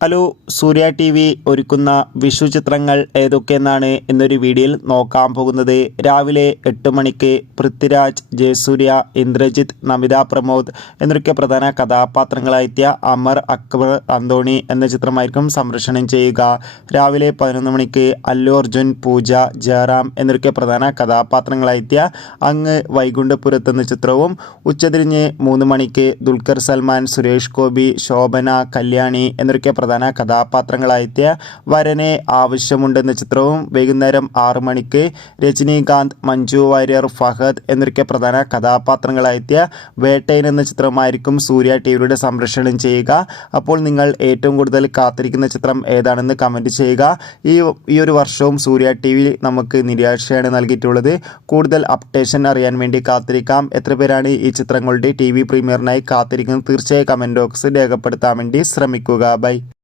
Hello സൂര്യ T V ഒരുക്കുന്ന വിഷു ചിത്രങ്ങൾ ഏതൊക്കെയെന്നാണ് എന്നൊരു വീഡിയോയിൽ നോക്കാൻ പോകുന്നത്. രാവിലെ എട്ട് മണിക്ക് പൃഥ്വിരാജ് ജയസൂര്യ ഇന്ദ്രജിത്ത് നമിത പ്രമോദ് എന്നൊക്കെ പ്രധാന കഥാപാത്രങ്ങളായെത്തിയ അമർ അക്ബർ അന്തോണി എന്ന ചിത്രമായിരിക്കും സംരക്ഷണം ചെയ്യുക. രാവിലെ പതിനൊന്ന് മണിക്ക് അല്ലു അർജുൻ പൂജ ജയറാം എന്നൊക്കെ പ്രധാന കഥാപാത്രങ്ങളായെത്തിയ അങ്ങ് വൈകുണ്ഠപുരത്ത് എന്ന ചിത്രവും ഉച്ചതിരിഞ്ഞ് മൂന്ന് മണിക്ക് ദുൽഖർ സൽമാൻ സുരേഷ് ഗോപി ശോഭന കല്യാണി എന്നൊക്കെ പ്രധാന കഥാപാത്രങ്ങളായെത്തിയ വരനെ ആവശ്യമുണ്ടെന്ന ചിത്രവും വൈകുന്നേരം ആറ് മണിക്ക് രജനീകാന്ത് മഞ്ജു വാര്യർ ഫഹദ് എന്നൊക്കെ പ്രധാന കഥാപാത്രങ്ങളായെത്തിയ വേട്ടയൻ എന്ന ചിത്രമായിരിക്കും സൂര്യ ടി വിയുടെ സംരക്ഷണം ചെയ്യുക. അപ്പോൾ നിങ്ങൾ ഏറ്റവും കൂടുതൽ കാത്തിരിക്കുന്ന ചിത്രം ഏതാണെന്ന് കമന്റ് ചെയ്യുക. ഈ ഈ ഒരു വർഷവും സൂര്യ ടി വി നമുക്ക് നിരാശയാണ് നൽകിയിട്ടുള്ളത്. കൂടുതൽ അപ്ഡേഷൻ അറിയാൻ വേണ്ടി കാത്തിരിക്കാം. എത്ര പേരാണ് ഈ ചിത്രങ്ങളുടെ ടി വി പ്രീമിയറിനായി കാത്തിരിക്കുന്നത്? തീർച്ചയായും കമന്റ് ബോക്സ് രേഖപ്പെടുത്താൻ വേണ്ടി ശ്രമിക്കുക. ബൈ